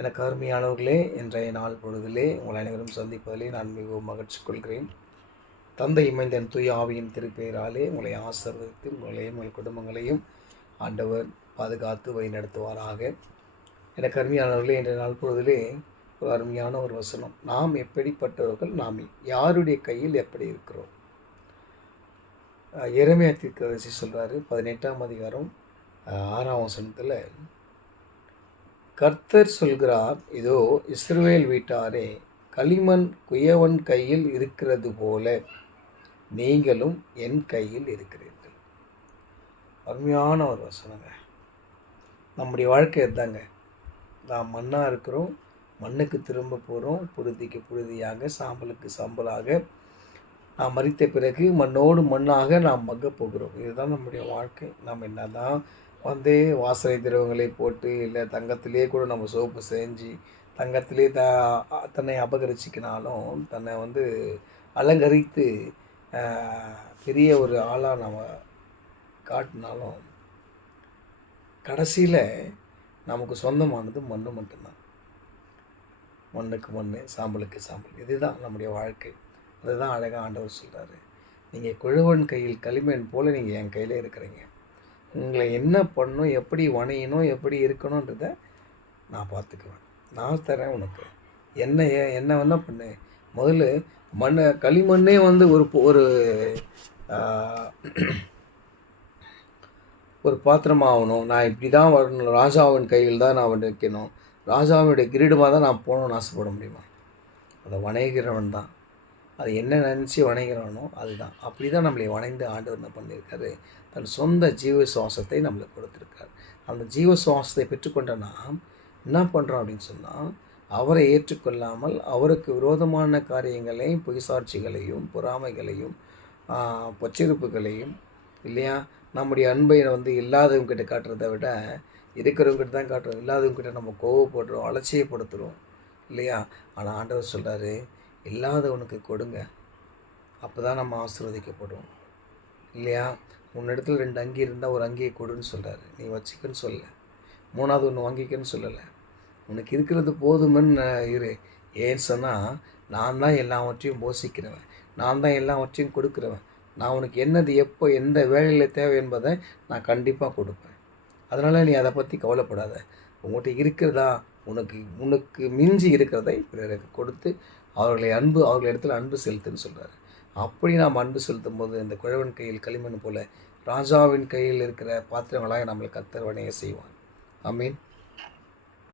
எனக்கு அருமையானவர்களே, இன்றைய நாள் பொழுதிலே உங்கள் அனைவரும் சந்திப்பதிலே நான் மிகவும் மகிழ்ச்சி கொள்கிறேன். தந்தை மைந்தன் தூய ஆவியின் திருப்பெயராலே உங்களை ஆசீர்வதித்து உங்களையும் உங்கள் குடும்பங்களையும் ஆண்டவர் பாதுகாத்து வழிநடத்துவாராக. எனக்கு அருமையானவர்களே, இன்றைய நாள் பொழுதிலே ஒரு அருமையான ஒரு வசனம். நாம் எப்படிப்பட்டவர்கள், நாம் யாருடைய கையில் எப்படி இருக்கிறோம்? எரேமியா தீர்க்கதரிசி சொல்கிறாரு 18ஆம் அதிகாரம் 6ஆம் வசனத்தில், கர்த்தர் சொல்கிறார், இதோ இஸ்ரவேல் வீட்டாரே, களிமண் குயவன் கையில் இருக்கிறது போல நீங்களும் என் கையில் இருக்கிறீர்கள். அருமையான ஒரு வசனங்க. நம்முடைய வாழ்க்கை இதுதாங்க. நாம் மண்ணாக இருக்கிறோம், மண்ணுக்கு திரும்ப போகிறோம், புழுதிக்கு புழுதியாக, சாம்பலுக்கு சாம்பலாக. நாம் மரித்த பிறகு மண்ணோடு மண்ணாக நாம் மக்கப் போகிறோம். இதுதான் நம்முடைய வாழ்க்கை. நாம் என்ன தான் வாசனை திரவங்களை போட்டு, இல்லை தங்கத்திலே கூட நம்ம சோப்பு செஞ்சு தங்கத்திலே தன்னை அபகரிச்சிக்கினாலும், தன்னை அலங்கரித்து பெரிய ஒரு ஆளாக நம்ம காட்டினாலும், கடைசியில் நமக்கு சொந்தமானது மண் மட்டும்தான். மண்ணுக்கு மண், சாம்பலுக்கு சாம்பல். இதுதான் நம்முடைய வாழ்க்கை. அதுதான் அழகாக ஆண்டவர் சொல்கிறாரு, நீங்கள் குழவன் கையில் களிமண் போல் நீங்கள் என் கையில் இருக்கிறீங்க. உங்களை என்ன பண்ணணும், எப்படி வணையணும், எப்படி இருக்கணுன்றதை நான் பார்த்துக்குவேன். நான் தரேன் உனக்கு. என்ன வேணால் பண்ணு. முதல்ல களிமண்ணே ஒரு ஒரு பாத்திரமாகணும். நான் இப்படி தான் வரணும், ராஜாவின் கையில் தான் நான் வைக்கணும், ராஜாவினுடைய கிரீடமாக தான் நான் போகணும்னு ஆசைப்பட முடியுமா? அதை வணைகிறவன் தான். அது என்ன நினச்சி வணைகிறவனோ அதுதான். அப்படி தான் நம்மளை வணைந்து ஆண்டவர் என்ன பண்ணியிருக்காரு, தன் சொந்த ஜீவ சுவாசத்தை நம்மளுக்கு கொடுத்துருக்கார். அந்த ஜீவ சுவாசத்தை பெற்றுக்கொண்ட நாம் என்ன பண்ணுறோம் அப்படின்னு சொன்னால், அவரை ஏற்றுக்கொள்ளாமல் அவருக்கு விரோதமான காரியங்களையும், பொய்சாட்சிகளையும், பொறாமைகளையும், பொச்சிருப்புகளையும், இல்லையா, நம்முடைய அன்பை இல்லாதவங்ககிட்ட காட்டுறதை விட இருக்கிறவங்ககிட்ட தான் காட்டுறோம். இல்லாதவங்ககிட்ட நம்ம கோவப்படுறோம், அலட்சியப்படுத்துகிறோம், இல்லையா? ஆனால் ஆண்டவர் சொல்கிறாரு, இல்லாதவனுக்கு கொடுங்க, அப்போ தான் நம்ம ஆசீர்வதிக்கப்படுவோம், இல்லையா? உன்னிடத்துல 2 அங்கி இருந்தால் ஒரு அங்கியை கொடுன்னு சொல்கிறாரு. நீ வச்சுக்கன்னு சொல்லலை, 3வது ஒன்று வாங்கிக்கன்னு சொல்லலை. உனக்கு இருக்கிறது போதுமென்னு இரு. ஏன்னு சொன்னால், நான் தான் எல்லாவற்றையும் போஷிக்கிறவன், நான் தான் எல்லாவற்றையும் கொடுக்குறவன். நான் உனக்கு என்னது எப்போ எந்த வேலையில் தேவை என்பதை நான் கண்டிப்பாக கொடுப்பேன். அதனால் நீ அதை பற்றி கவலைப்படாத. உங்கள்கிட்ட இருக்கிறதா, உனக்கு மிஞ்சி இருக்கிறதை பிறருக்கு கொடுத்து அவர்களிடத்தில் அன்பு செலுத்துன்னு சொல்கிறாரு. அப்படி நாம் அன்பு செலுத்தும் போது இந்த குழவன் கையில் களிமண் போல ராஜாவின் கையில் இருக்கிற பாத்திரங்களாக நம்மளை கர்த்தர் வணைய செய்வான். ஆமீன்.